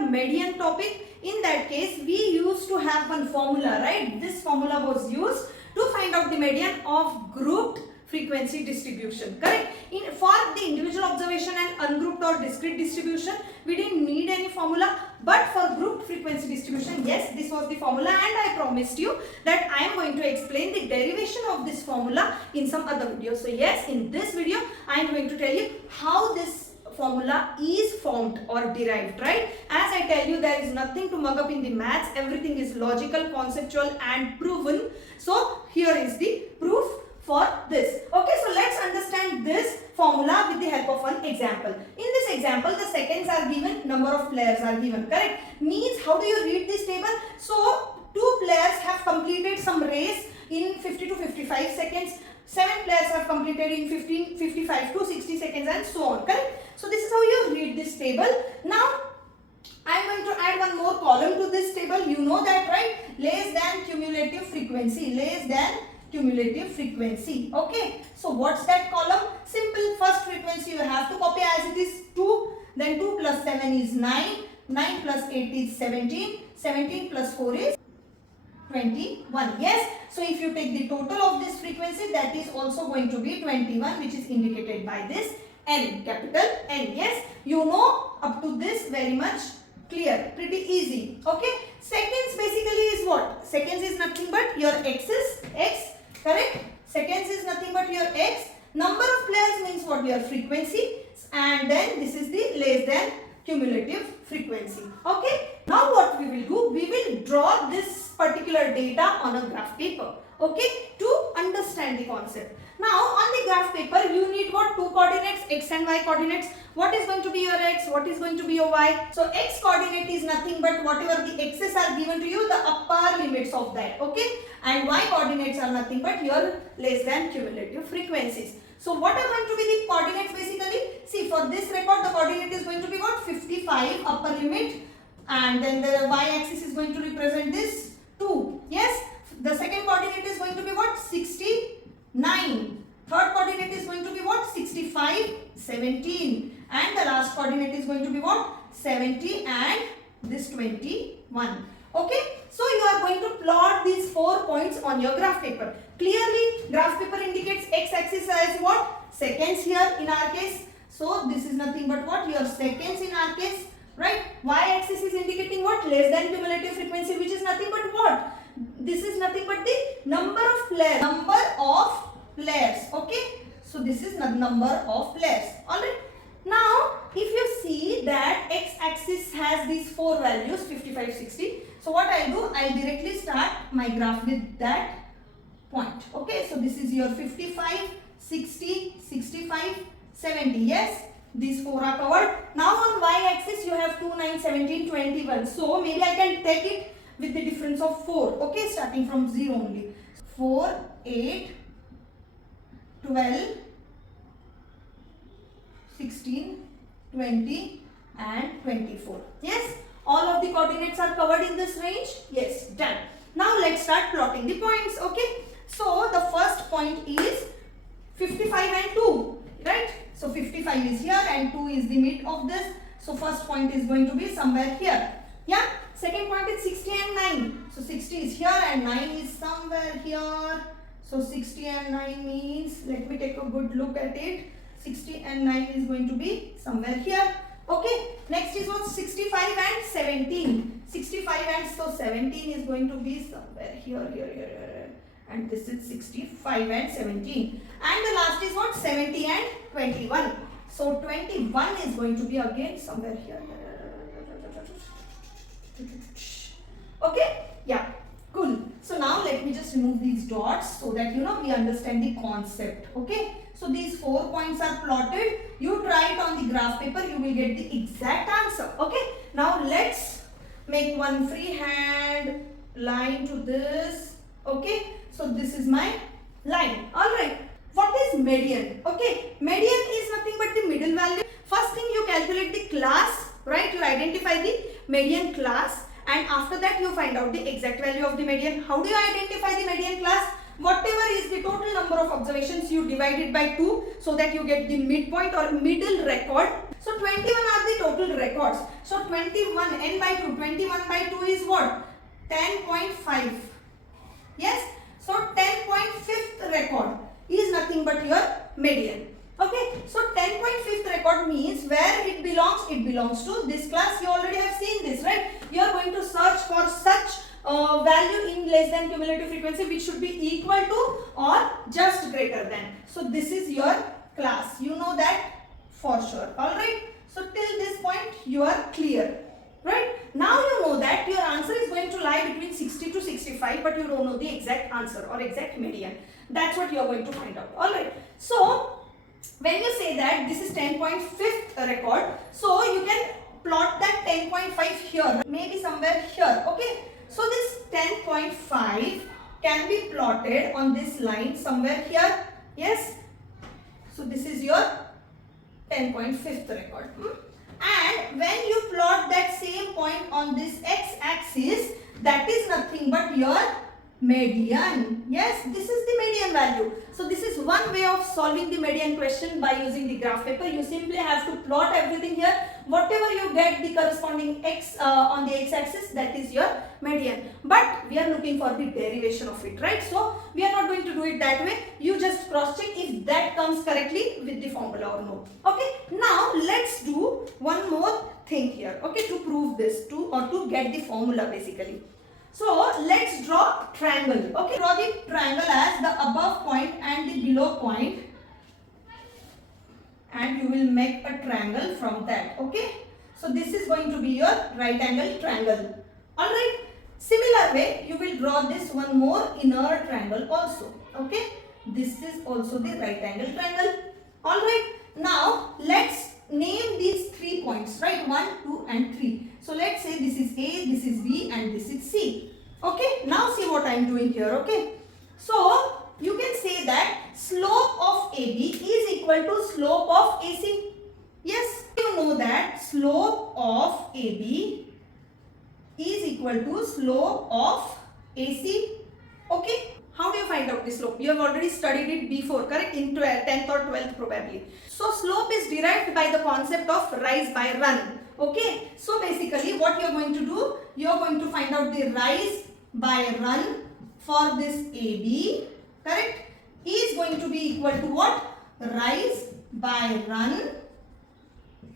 particular median topic, in that case we used to have one formula, right? This formula was used to find out the median of grouped frequency distribution, correct? For the individual observation and ungrouped or discrete distribution, we didn't need any formula, but for grouped frequency distribution, yes, this was the formula, and I promised you that I am going to explain the derivation of this formula in some other video. So yes, in this video I am going to tell you how this formula is formed or derived, right? As I tell you, there is nothing to mug up in the maths, everything is logical, conceptual and proven. So here is the proof for this. Okay, so let's understand this formula with the help of one example. In this example, the seconds are given, number of players are given, correct? Means, how do you read this table? So 2 players have completed some race in 50 to 55 seconds. 7 players have completed in 55 to 60 seconds and so on, correct? So this is how you read this table. Now I am going to add one more column to this table. You know that, right? Less than cumulative frequency. Less than cumulative frequency. Okay. So what's that column? Simple. First frequency you have to copy as it is 2. Then 2 plus 7 is 9. 9 plus 8 is 17. 17 plus 4 is 21. Yes. So if you take the total of this frequency, that is also going to be 21, which is indicated by this N, capital N. Yes. You know up to this very much clear. Pretty easy. Okay. Seconds basically is what? Seconds is nothing but your axis, X, correct? Seconds is nothing but your X. Number of players means what? Your frequency. And then this is the less than cumulative frequency. Okay. Now what we will do? We will draw this particular data on a graph paper. Okay. To understand the concept. Now on the graph paper you need what? 2 coordinates, X and Y coordinates. What is going to be your X? What is going to be your Y? So X coordinate is nothing but whatever the X's are given to you, the upper limits of that. Okay. And Y coordinates are nothing but your less than cumulative frequencies. So what are going to be the coordinates basically? See, for this record the coordinate is going to be what? 55 upper limit, and then the y-axis is going to represent this 2. Yes. The second coordinate is going to be what? 69. Third coordinate is going to be what? 65, 17. And the last coordinate is going to be what? 70 and this 21. Okay. So you are going to plot these 4 points on your graph paper. Clearly, graph paper indicates x-axis as what? Seconds here in our case. So this is nothing but what? Your seconds in our case, right? Y-axis is indicating what? Less than cumulative frequency, which is nothing but what? This is nothing but the number of players. Number of players. Okay. So this is the number of players. Alright. Now, if you see that x-axis has these 4 values, 55, 60. So what I'll do? I'll directly start my graph with that point. Okay. So this is your 55, 60, 65, 70. Yes. These 4 are covered. Now on y-axis you have 2, 9, 17, 21. So maybe I can take it with the difference of 4. Okay. Starting from 0 only. 4, 8, 12, 16, 20 and 24. Yes. All of the coordinates are covered in this range. Yes. Done. Now let's start plotting the points. Okay. So the first point is 55 and 2. Right. So 55 is here and 2 is the mid of this. So first point is going to be somewhere here. Yeah. Second point is 60 and 9. So 60 is here and 9 is somewhere here. So 60 and 9 means, let me take a good look at it. 60 and 9 is going to be somewhere here. Okay. Next is what? 65 and 17. 65 and so 17 is going to be somewhere here. And this is 65 and 17. And the last is what? 70 and 21. So 21 is going to be again somewhere here. Okay. Yeah. Cool. So now let me just remove these dots so that we understand the concept. Okay. So these 4 points are plotted. You try it on the graph paper. You will get the exact answer. Okay. Now let's make one freehand line to this. Okay. So this is my line. Alright. What is median? Okay. Median is nothing but the middle value. First thing, you calculate the class. Right. You identify the median class. And after that you find out the exact value of the median. How do you identify the median class? whatever is the total number of observations, you divide it by 2 so that you get the midpoint or middle record. So 21 are the total records. So 21 n by 2, 21 by 2 is what? 10.5. Yes. So 10.5th record is nothing but your median. Okay. So 10.5th record means where it belongs to this class. You already have seen this, right? You are going to search for such value in less than cumulative frequency which should be equal to or just greater than. So this is your class. You know that for sure. Alright. So till this point you are clear. Right? Now you know that your answer is going to lie between 60 to 65, but you don't know the exact answer or exact median. That's what you are going to find out. Alright. So when you say that this is 10.5th record, so you can plot that 10.5 here, maybe somewhere here. Okay. So this 10.5 can be plotted on this line somewhere here. Yes. So this is your 10.5th record. And when you plot that same point on this x-axis, that is nothing but your median. Yes, this is the median value. So this is one way of solving the median question by using the graph paper. You simply have to plot everything here. Whatever you get the corresponding x on the x-axis, that is your median. But we are looking for the derivation of it, right? So we are not going to do it that way. You just cross check if that comes correctly with the formula or no. Okay. Now let's do one more thing here. Okay, to prove this, to get the formula basically. So let's draw triangle. Okay, draw the triangle as the above point and the below point, and you will make a triangle from that. Okay, so this is going to be your right angle triangle. Alright, similar way you will draw this one more inner triangle also. Okay, this is also the right angle triangle. Alright, now let's name these 3 points, right? 1, 2 and 3. So let's say this is A, this is B and this is C. Okay, now see what I am doing here. Okay, so you can say that slope of AB is equal to slope of AC. Yes, you know that slope of AB is equal to slope of AC. Okay, how do you find out the slope? You have already studied it before, correct? In 10th or 12th probably. So slope is derived by the concept of rise by run. Okay, so basically what you are going to do, you are going to find out the rise by run for this AB, correct, is going to be equal to what? Rise by run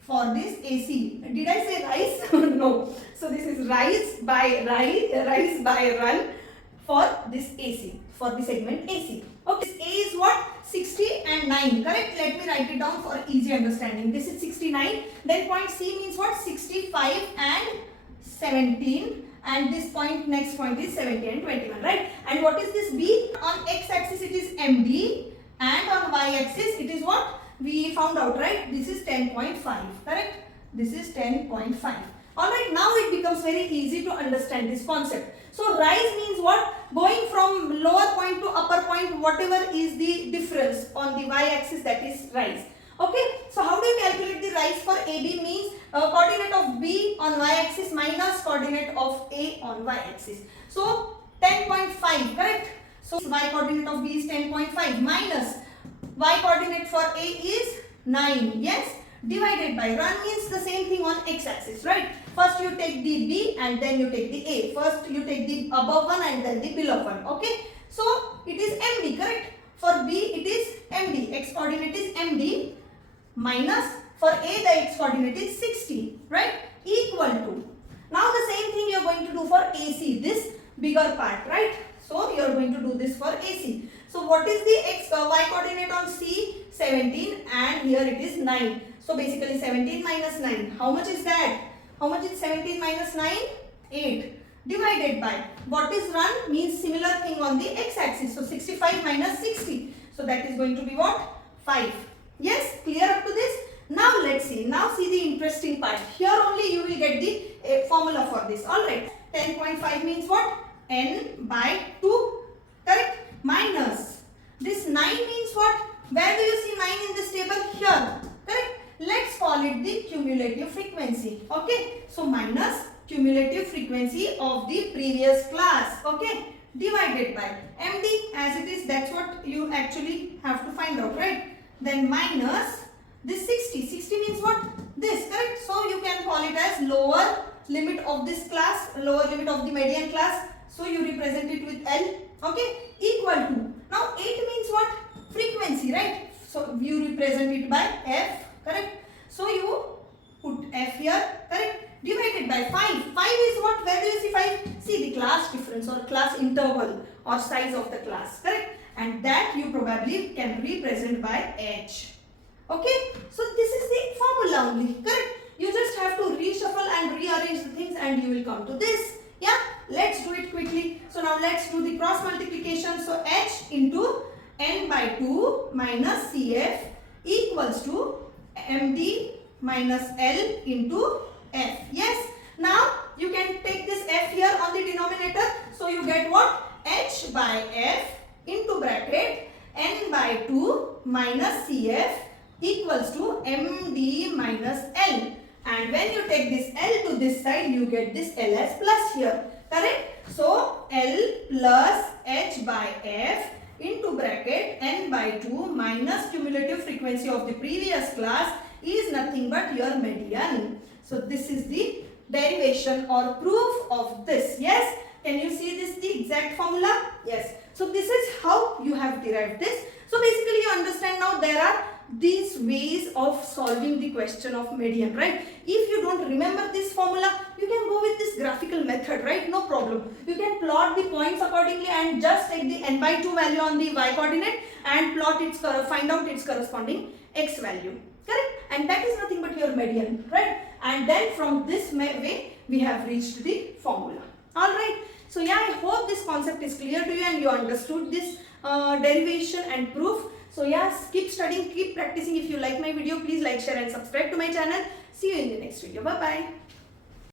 for this AC. Did I say rise? No. So this is rise by run for this AC, for the segment AC. Okay, this A is what? 60 and 9, correct? Let me write it down for easy understanding. This is 69. Then point C means what? 65 and 17. And this point, next point is 70 and 21, right? And what is this B? On x-axis it is MD, and on y-axis it is what? We found out, right? This is 10.5, correct? This is 10.5. Alright, now it becomes very easy to understand this concept. So rise means what? Going from lower point to upper point, whatever is the difference on the y-axis, that is rise. Okay, so how do you calculate the rise for AB? Means coordinate of B on y-axis minus coordinate of A on y-axis. So 10.5, correct? So y coordinate of B is 10.5 minus y coordinate for A is 9. Yes, divided by run means the same thing on x-axis, right? First you take the B and then you take the A. First you take the above one and then the below one. Okay, so it is MD, correct? For B it is MD, x coordinate is MD, minus for A the x coordinate is 60, right? Equal to. Now the same thing you are going to do for AC, this bigger part, right? So you are going to do this for AC. So what is the x y coordinate on C? 17, and here it is 9. So basically 17 minus 9. How much is that? How much is 17 minus 9? 8. Divided by, what is run? Means similar thing on the x-axis. So 65 minus 60. So that is going to be what? 5. Yes, clear up to this? Now let's see. Now see the interesting part. Here only you will get the formula for this. Alright. 10.5 means what? N by 2. Correct? Minus. This 9 means what? Where do you see 9 in this table? Here. Correct? Let's call it the cumulative frequency. Okay. So minus cumulative frequency of the previous class. Okay. divided by MD as it is, that's what you actually have to find out, right? Then minus this 60. 60 means what? This, correct? So you can call it as lower limit of this class, lower limit of the median class. So you represent it with L, okay? Equal to. Now 8 means what? Frequency, right? So you represent it by F, correct? So you put F here, correct? Divided by 5. 5 is what? Where do you see 5? See the class difference or class interval or size of the class, correct? And that you probably can represent by H. Okay? So this is the formula only, correct? You just have to reshuffle and rearrange the things and you will come to this. Yeah? Let's do it quickly. So now let's do the cross multiplication. So H into N by 2 minus CF equals to MD minus L into F. Yes. Now you can take this F here on the denominator. So you get what? H by F into bracket N by 2 minus CF equals to MD minus L. And when you take this L to this side, you get this L as plus here. Correct? So L plus H by F into bracket N by 2 minus cumulative frequency of the previous class is nothing but your median. So this is the derivation or proof of this. Yes? Can you see this, the exact formula? Yes. So this is how you have derived this. So basically you understand now there are these ways of solving the question of median, right? If you don't remember this formula, you can go with this graphical method, right? No problem. You can plot the points accordingly and just take the n by 2 value on the y coordinate and plot its find out its corresponding x value, correct? And that is nothing but your median, right? And then from this way we have reached the formula. All right. So yeah, I hope this concept is clear to you and you understood this derivation and proof. So yes, keep studying, keep practicing. If you like my video, please like, share and subscribe to my channel. See you in the next video. Bye bye.